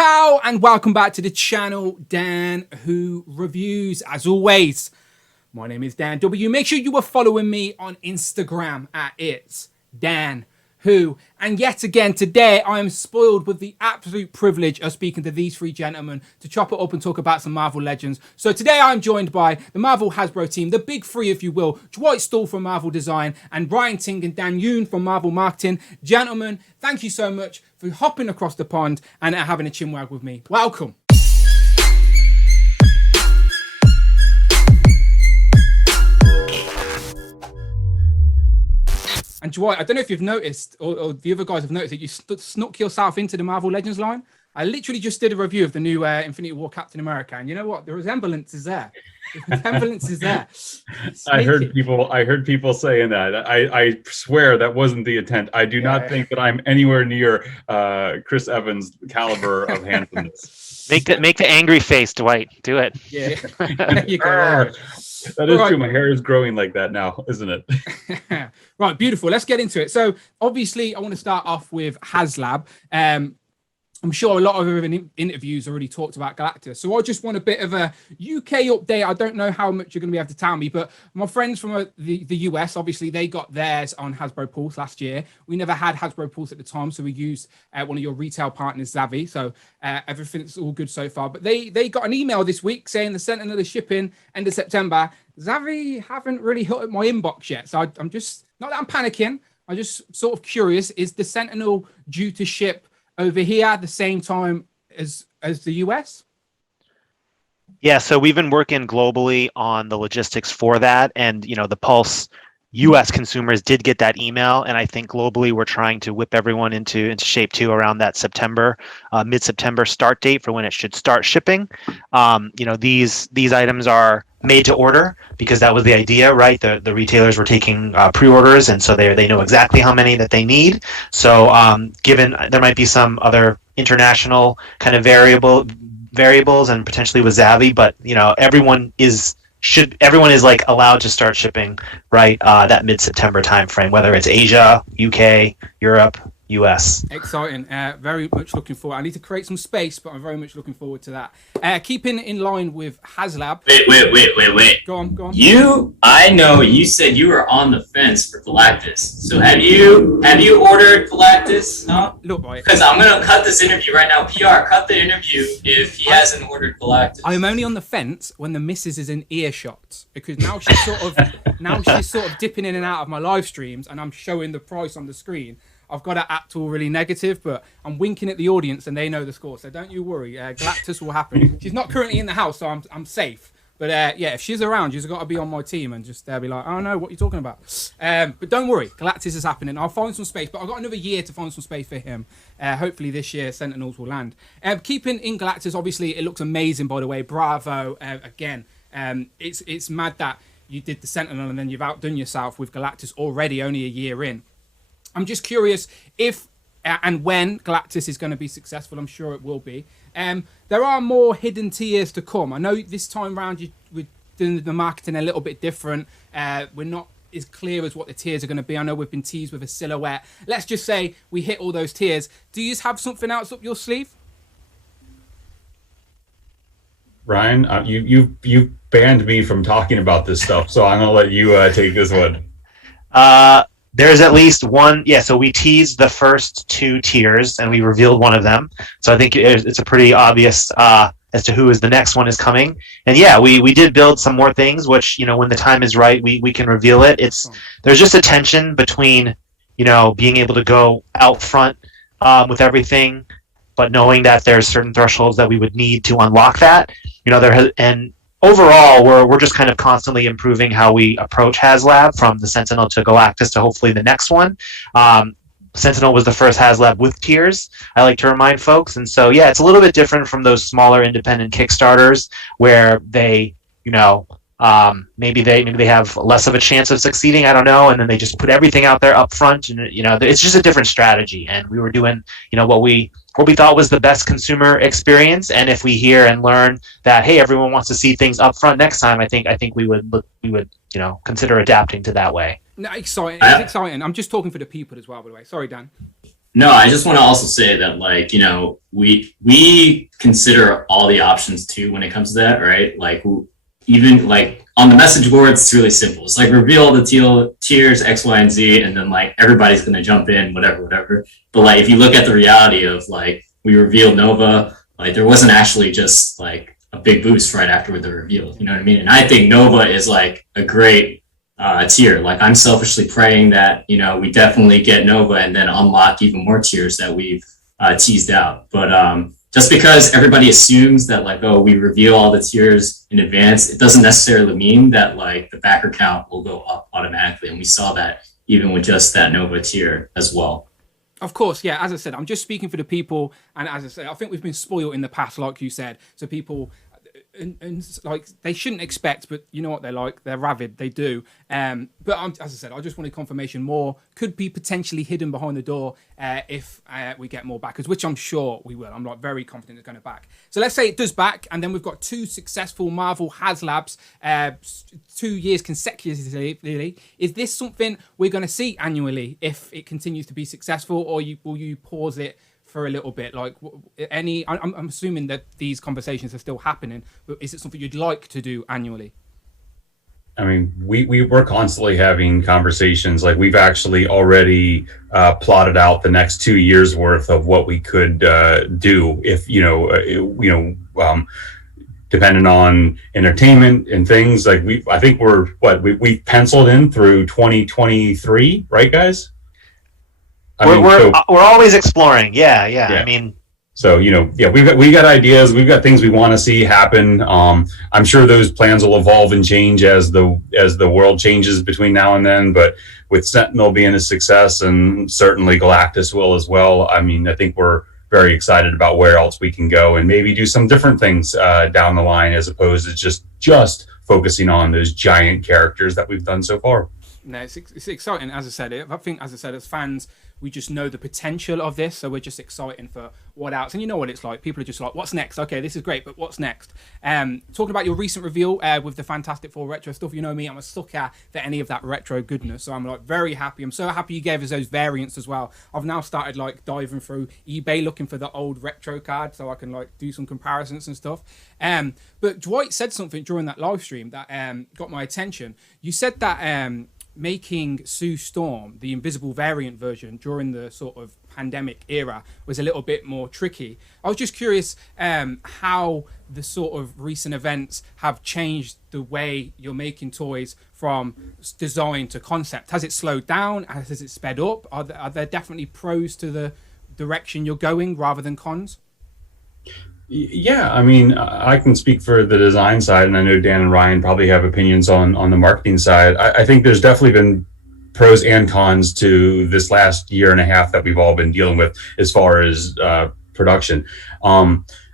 pow, and welcome back to the channel, Dan Who Reviews. As always, my name is Dan W. Make sure you are following me on Instagram at It's Dan Who. And yet again, today I am spoiled with the absolute privilege of speaking to these three gentlemen to chop it up and talk about some Marvel Legends. So today I'm joined by the Marvel Hasbro team, the big three, if you will, Dwight from Marvel Design and Brian Ting and Dan Yoon from Marvel Marketing. Gentlemen, thank you so much for hopping across the pond and having a chinwag with me. Welcome. And Dwight, I don't know if you've noticed, or the other guys have noticed, that you snuck yourself into the Marvel Legends line. I literally just did a review of the new Infinity War Captain America, and you know what? The resemblance is there. The resemblance is there. I heard people saying that. I swear that wasn't the intent. I do not think that I'm anywhere near Chris Evans' caliber of handsomeness. Make the angry face, Dwight. Do it. Yeah. There you go. That is true. My hair is growing like that now, isn't it? Right, beautiful. Let's get into it. So, obviously, I want to start off with Haslab. I'm sure a lot of interviews already talked about Galactus. So I just want a bit of a UK update. I don't know how much you're going to be able to tell me, but my friends from the US, obviously, they got theirs on Hasbro Pulse last year. We never had Hasbro Pulse at the time, so we used one of your retail partners, Zavvi. So everything's all good so far. But they got an email this week saying the Sentinel is shipping end of September. Zavvi haven't really hit my inbox yet. So I'm just, not that I'm panicking, I'm just sort of curious, is the Sentinel due to ship over here at the same time as the US? Yeah, so we've been working globally on the logistics for that, and the Pulse US consumers did get that email, and I think globally we're trying to whip everyone into shape too around that September, mid-September start date for when it should start shipping. These items are made to order because that was the idea, right? The retailers were taking pre-orders, and so they know exactly how many that they need. So given there might be some other international kind of variables and potentially with Zavvi, but everyone is like allowed to start shipping right that mid-September timeframe, whether it's Asia, UK, Europe, US. Exciting. Very much looking forward. I need to create some space, but I'm very much looking forward to that. Keeping in line with Haslab. Wait. Go on. I know you said you were on the fence for Galactus. So have you ordered Galactus? No? Look, boy. Because I'm going to cut this interview right now. PR, cut the interview if he hasn't ordered Galactus. I'm only on the fence when the missus is in earshot, because now she's sort of dipping in and out of my live streams, and I'm showing the price on the screen. I've got to act all really negative, but I'm winking at the audience and they know the score. So don't you worry. Galactus will happen. She's not currently in the house, so I'm safe. But if she's around, she's got to be on my team and just be like, oh no, what are you talking about? But don't worry, Galactus is happening. I'll find some space, but I've got another year to find some space for him. Hopefully this year, Sentinels will land. Keeping in Galactus, obviously, it looks amazing, by the way. Bravo. Again, it's mad that you did the Sentinel and then you've outdone yourself with Galactus already, only a year in. I'm just curious if and when Galactus is going to be successful. I'm sure it will be. There are more hidden tiers to come. I know this time round we're doing the marketing a little bit different. We're not as clear as what the tiers are going to be. I know we've been teased with a silhouette. Let's just say we hit all those tiers. Do you have something else up your sleeve? Ryan, you banned me from talking about this stuff, so I'm going to let you take this one. There's at least one. Yeah, so we teased the first two tiers and we revealed one of them. So I think it's a pretty obvious as to who is the next one is coming. And yeah, we did build some more things, which, when the time is right, we can reveal it. There's just a tension between, being able to go out front with everything, but knowing that there's certain thresholds that we would need to unlock that. Overall, we're just kind of constantly improving how we approach Haslab, from the Sentinel to Galactus to hopefully the next one. Sentinel was the first Haslab with tiers, I like to remind folks. And so, yeah, it's a little bit different from those smaller independent Kickstarters where they, maybe they have less of a chance of succeeding, I don't know, and then they just put everything out there up front, and it's just a different strategy. And we were doing what we thought was the best consumer experience, and if we hear and learn that, hey, everyone wants to see things up front next time, I think we would consider adapting to that way. No, exciting. It's exciting. I'm just talking for the people as well, by the way. Sorry, Dan. No, I just want to also say that, like, we consider all the options too when it comes to that, right? Like, even like on the message board, it's really simple. It's like reveal the tiers X, Y, and Z, and then like everybody's gonna jump in, whatever. But like, if you look at the reality of like we revealed Nova, like there wasn't actually just like a big boost right after the reveal. You know what I mean? And I think Nova is like a great tier. Like I'm selfishly praying that we definitely get Nova and then unlock even more tiers that we've teased out. But just because everybody assumes that like, oh, we reveal all the tiers in advance, it doesn't necessarily mean that like the backer count will go up automatically. And we saw that even with just that Nova tier as well. Of course, yeah. As I said, I'm just speaking for the people, and as I said, I think we've been spoiled in the past, like you said. So people, and like they shouldn't expect, but you know what they're like. They're ravid. They do. But as I said, I just wanted confirmation. More could be potentially hidden behind the door if we get more backers, which I'm sure we will. I'm like very confident it's going to back. So let's say it does back, and then we've got 2 successful Marvel Haslabs, 2 years consecutively. Is this something we're going to see annually if it continues to be successful, or will you pause it for a little bit? Like I'm assuming that these conversations are still happening, but is it something you'd like to do annually? I mean, we're constantly having conversations. Like we've actually already plotted out the next 2 years worth of what we could do if depending on entertainment and things. Like I think we penciled in through 2023, right, guys? We're always exploring. Yeah. I mean, so we got ideas, we've got things we want to see happen. I'm sure those plans will evolve and change as the world changes between now and then. But with Sentinel being a success, and certainly Galactus will as well. I mean, I think we're very excited about where else we can go and maybe do some different things down the line, as opposed to just focusing on those giant characters that we've done so far. No, it's exciting. As I said, as fans, we just know the potential of this, so we're just excited for what else. And you know what it's like. People are just like, what's next? Okay, this is great, but what's next? Talking about your recent reveal with the Fantastic Four retro stuff, you know me, I'm a sucker for any of that retro goodness. So I'm like very happy. I'm so happy you gave us those variants as well. I've now started like diving through eBay looking for the old retro card so I can like do some comparisons and stuff. But Dwight said something during that live stream that got my attention. You said that making Sue Storm, the invisible variant version, during the sort of pandemic era was a little bit more tricky. I was just curious how the sort of recent events have changed the way you're making toys from design to concept. Has it slowed down? Has it sped up? Are there definitely pros to the direction you're going rather than cons? Yeah, I mean, I can speak for the design side, and I know Dan and Ryan probably have opinions on the marketing side. I think there's definitely been pros and cons to this last year and a half that we've all been dealing with as far as production.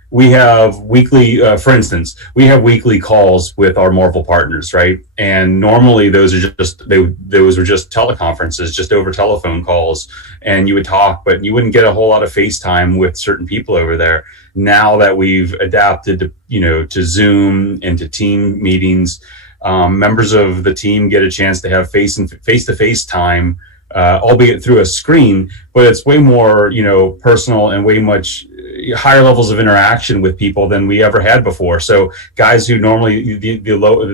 We have weekly, for instance, we have weekly calls with our Marvel partners, right? And normally those were just teleconferences, just over telephone calls, and you would talk, but you wouldn't get a whole lot of FaceTime with certain people over there. Now that we've adapted to Zoom and to team meetings, members of the team get a chance to have face-to-face time, albeit through a screen, but it's way more personal and way much higher levels of interaction with people than we ever had before. So guys who normally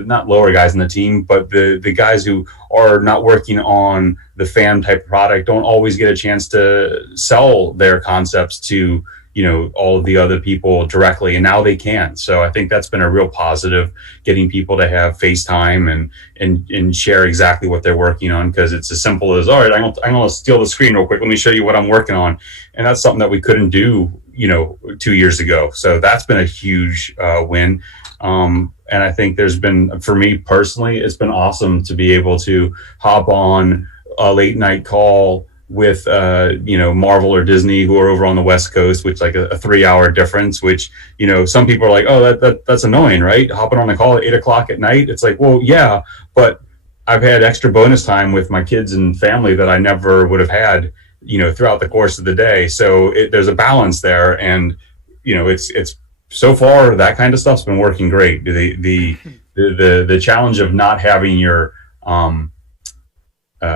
not lower guys in the team, but the guys who are not working on the fan type product don't always get a chance to sell their concepts to all of the other people directly, and now they can. So I think that's been a real positive, getting people to have FaceTime and share exactly what they're working on, because it's as simple as, all right, I'm going to steal the screen real quick. Let me show you what I'm working on. And that's something that we couldn't do, 2 years ago. So that's been a huge win. And I think there's been, for me personally, it's been awesome to be able to hop on a late night call with Marvel or Disney, who are over on the West Coast, which like a 3-hour difference, which some people are like, oh, that's annoying, right? Hopping on a call at 8 o'clock at night. It's like, well, yeah, but I've had extra bonus time with my kids and family that I never would have had throughout the course of the day. So there's a balance there, and it's so far that kind of stuff's been working great. The challenge of not having your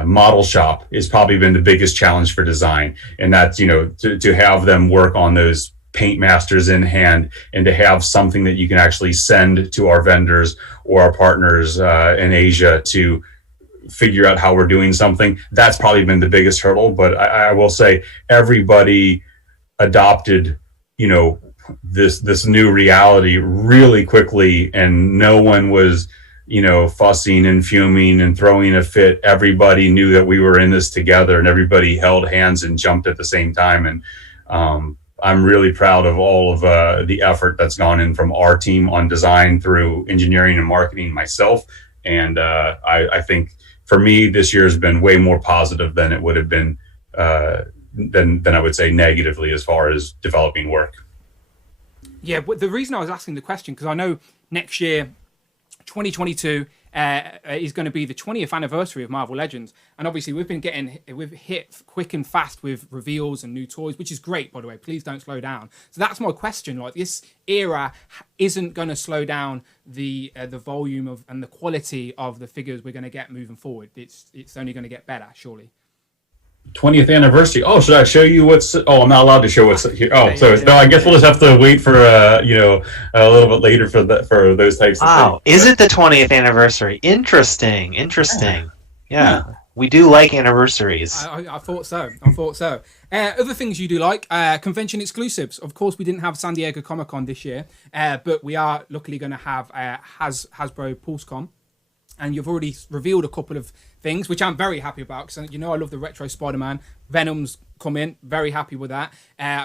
model shop has probably been the biggest challenge for design. And that's, to have them work on those paint masters in hand and to have something that you can actually send to our vendors or our partners in Asia to figure out how we're doing something. That's probably been the biggest hurdle. But I will say everybody adopted, this new reality really quickly, and no one was, fussing and fuming and throwing a fit. Everybody knew that we were in this together, and everybody held hands and jumped at the same time. And I'm really proud of all of the effort that's gone in from our team on design through engineering and marketing, myself. And I think for me, this year has been way more positive than it would have been, than I would say negatively as far as developing work. Yeah, but the reason I was asking the question, because I know next year, 2022, is going to be the 20th anniversary of Marvel Legends, and obviously we've hit quick and fast with reveals and new toys, which is great, by the way. Please don't slow down. So that's my question. Like, this era isn't going to slow down the volume of and the quality of the figures we're going to get moving forward. It's only going to get better, surely. 20th anniversary. Oh, should I show you what's? Oh, I'm not allowed to show what's here. Oh, so no, I guess we'll just have to wait for a little bit later for those types of things. Wow, is it the 20th anniversary? Interesting. Yeah. We do like anniversaries. I thought so. Other things you do like, convention exclusives. Of course, we didn't have San Diego Comic-Con this year, but we are luckily going to have Hasbro PulseCon. And you've already revealed a couple of things, which I'm very happy about, because I love the retro Spider-Man. Venom's come in, very happy with that.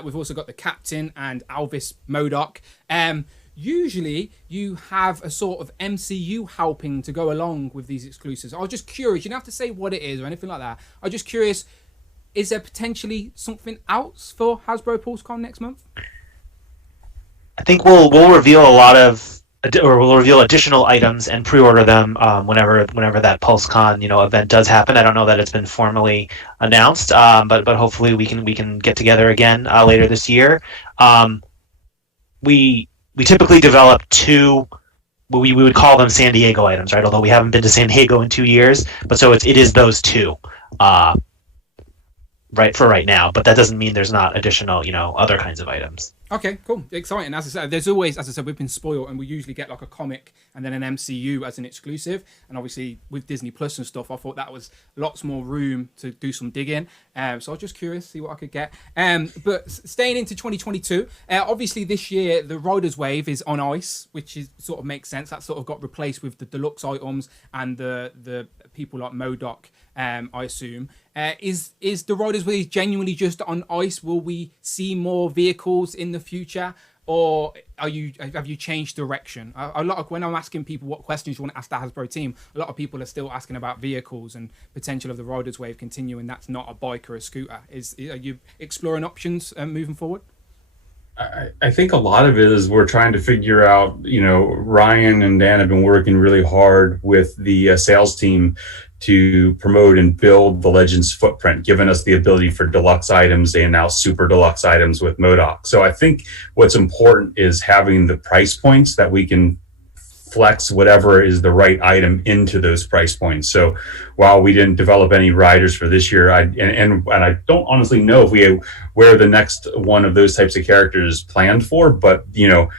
We've also got the Captain and Alvis MODOK. Usually, you have a sort of MCU helping to go along with these exclusives. I was just curious. You don't have to say what it is or anything like that. I was just curious, is there potentially something else for Hasbro PulseCon next month? I think we'll reveal we'll reveal additional items and pre-order them whenever that PulseCon event does happen. I don't know that it's been formally announced, but hopefully we can get together again later this year. We typically develop two. We would call them San Diego items, right? Although we haven't been to San Diego in 2 years, but so it is those two. Right for right now, but that doesn't mean there's not additional, other kinds of items. Okay, cool, exciting. As I said, there's always, as I said, we've been spoiled, and we usually get like a comic and then an MCU as an exclusive. And obviously with Disney Plus and stuff, I thought that was lots more room to do some digging. So I was just curious, see what I could get. But staying into 2022, obviously this year the Riders Wave is on ice, which is sort of makes sense. That sort of got replaced with the deluxe items and the people like MODOK. I assume. Is the Riders Wave genuinely just on ice? Will we see more vehicles in the future, or have you changed direction? A lot of when I'm asking people what questions you want to ask the Hasbro team, a lot of people are still asking about vehicles and potential of the Riders Wave continuing. That's not a bike or a scooter. Are you exploring options moving forward? I think a lot of it is we're trying to figure out, Ryan and Dan have been working really hard with the sales team to promote and build the Legends footprint, giving us the ability for deluxe items and now super deluxe items with MODOK. So I think what's important is having the price points that we can flex whatever is the right item into those price points. So while we didn't develop any riders for this year, I don't honestly know if where the next one of those types of characters planned for, but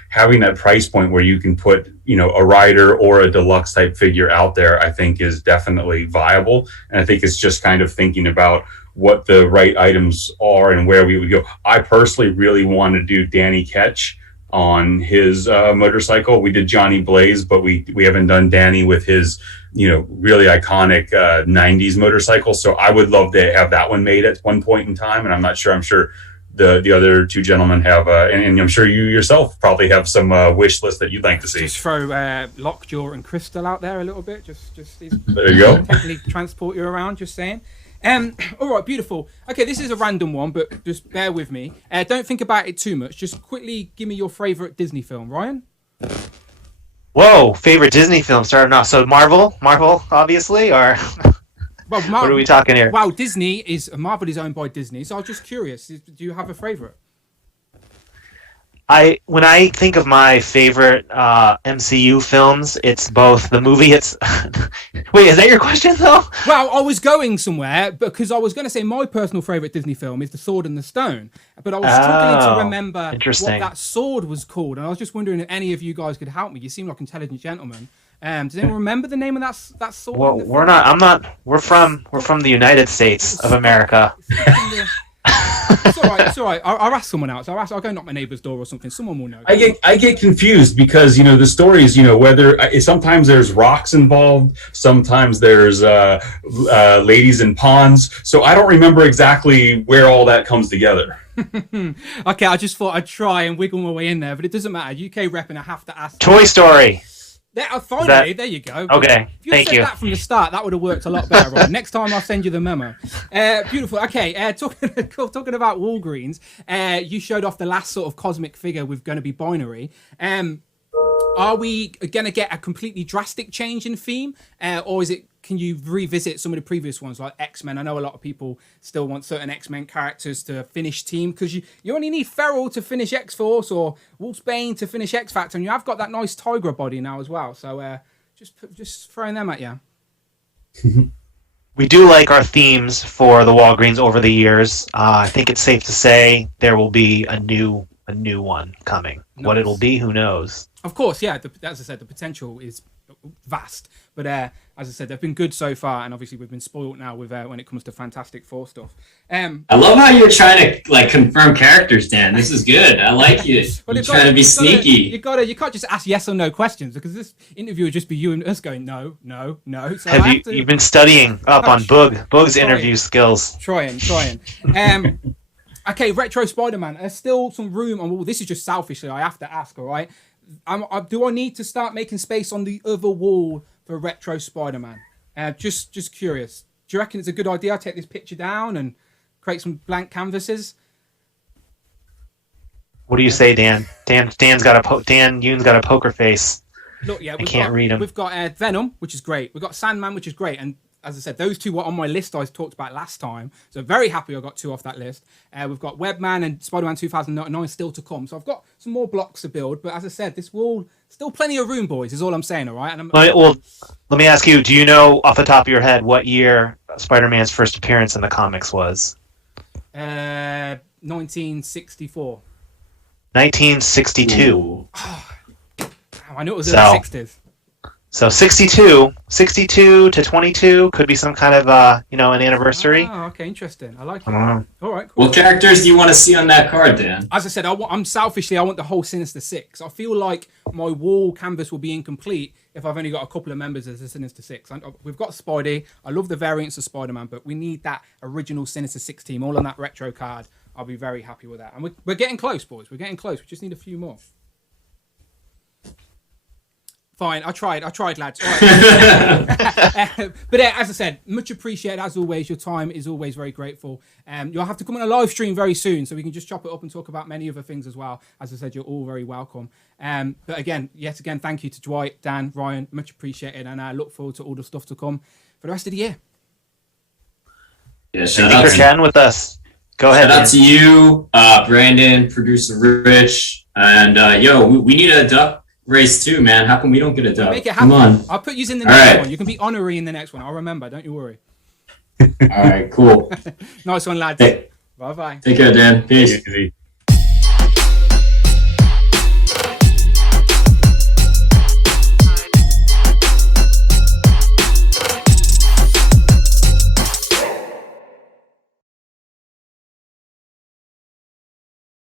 having that price point where you can put a rider or a deluxe type figure out there, I think is definitely viable. And I think it's just kind of thinking about what the right items are and where we would go. I personally really want to do Danny Ketch on his motorcycle. We did Johnny Blaze, but we haven't done Danny with his really iconic 90s motorcycle. So I would love to have that one made at one point in time, and I'm sure the other two gentlemen have and I'm sure you yourself probably have some wish list that you'd like to see. Just throw Lockjaw and Crystal out there a little bit, just there you go. Technically transport you around, just saying. All right, beautiful. Okay, this is a random one, but just bear with me. Don't think about it too much. Just quickly give me your favorite Disney film, Ryan. Whoa, favorite Disney film starting off. So Marvel, obviously, or well, what are we talking here? Well, Marvel is owned by Disney, so I was just curious. Do you have a favorite? When I think of my favorite MCU films, it's both the movie. It's wait, is that your question though? Well, I was going somewhere because I was going to say my personal favorite Disney film is The Sword and the Stone, but I was struggling to remember what that sword was called, and I was just wondering if any of you guys could help me. You seem like intelligent gentlemen. Does anyone remember the name of that sword? Well, we're not. I'm not. We're from the United States of America. It's all right. I'll ask someone else. I'll go knock my neighbor's door or something. Someone will know. I get confused because the stories, whether sometimes there's rocks involved, sometimes there's ladies in ponds, so I don't remember exactly where all that comes together. Okay, I just thought I'd try and wiggle my way in there, but it doesn't matter. UK rep, and I have to ask. Toy Story. Finally, there you go. Okay, if you thank said you. That from the start, that would have worked a lot better. Right? Next time, I'll send you the memo. Beautiful. Okay, talking about Walgreens, you showed off the last sort of cosmic figure with going to be binary. Are we going to get a completely drastic change in theme, or can you revisit some of the previous ones like X-Men? I know a lot of people still want certain X-Men characters to finish team because you only need Feral to finish X-Force or Wolfsbane to finish X-Factor, and you have got that nice Tigra body now as well. So just throwing them at you. We do like our themes for the Walgreens over the years. I think it's safe to say there will be a new one coming. Nice. What it'll be, who knows? Of course, yeah. As I said, the potential is vast. But as I said, they've been good so far, and obviously we've been spoiled now with when it comes to Fantastic Four stuff. I love how you're trying to confirm characters, Dan. This is good. I like you. You're trying to be sneaky. You can't just ask yes or no questions because this interview would just be you and us going no. So you've been studying up on Boog's interview skills? Trying. Okay, Retro Spider-Man. There's still some room on. Well, this is just selfishly. I have to ask. All right. Do I need to start making space on the other wall for Retro Spider-Man? Just curious. Do you reckon it's a good idea I take this picture down and create some blank canvases? What do you say, Dan? Dan Yoon's got a poker face. Look, yeah, I can't read him. We've got Venom, which is great. We've got Sandman, which is great, and as I said, those two were on my list I talked about last time. So very happy I got two off that list. We've got Webman and Spider-Man 2099 still to come. So I've got some more blocks to build. But as I said, this wall, still plenty of room, boys, is all I'm saying, all right? Well, let me ask you, do you know off the top of your head what year Spider-Man's first appearance in the comics was? 1964. 1962. I knew it was in the 60s. So 62 to 22 could be some kind of, an anniversary. Oh, okay, interesting. I like it. All right, cool. What characters do you want to see on that card, Dan? As I said, I'm selfishly, I want the whole Sinister Six. I feel like my wall canvas will be incomplete if I've only got a couple of members as the Sinister Six. We've got Spidey. I love the variants of Spider-Man, but we need that original Sinister Six team all on that retro card. I'll be very happy with that. And we're getting close, boys. We're getting close. We just need a few more. Fine, I tried, lads. Right. But as I said, much appreciated as always. Your time is always very grateful. You'll have to come on a live stream very soon so we can just chop it up and talk about many other things as well. As I said, you're all very welcome. But yet again, thank you to Dwight, Dan, Ryan, much appreciated, and I look forward to all the stuff to come for the rest of the year. Yeah, thanks for chatting with us. Go ahead. Shout out to you, Brandon, producer Rich, and we need a duck race too, man. How come we don't get a duck? Make it happen. Come on. I'll put you in the next one. You can be honorary in the next one. I'll remember. Don't you worry. All right, cool. Nice one, lads. Hey. Bye-bye. Take care, Dan. Peace. Easy.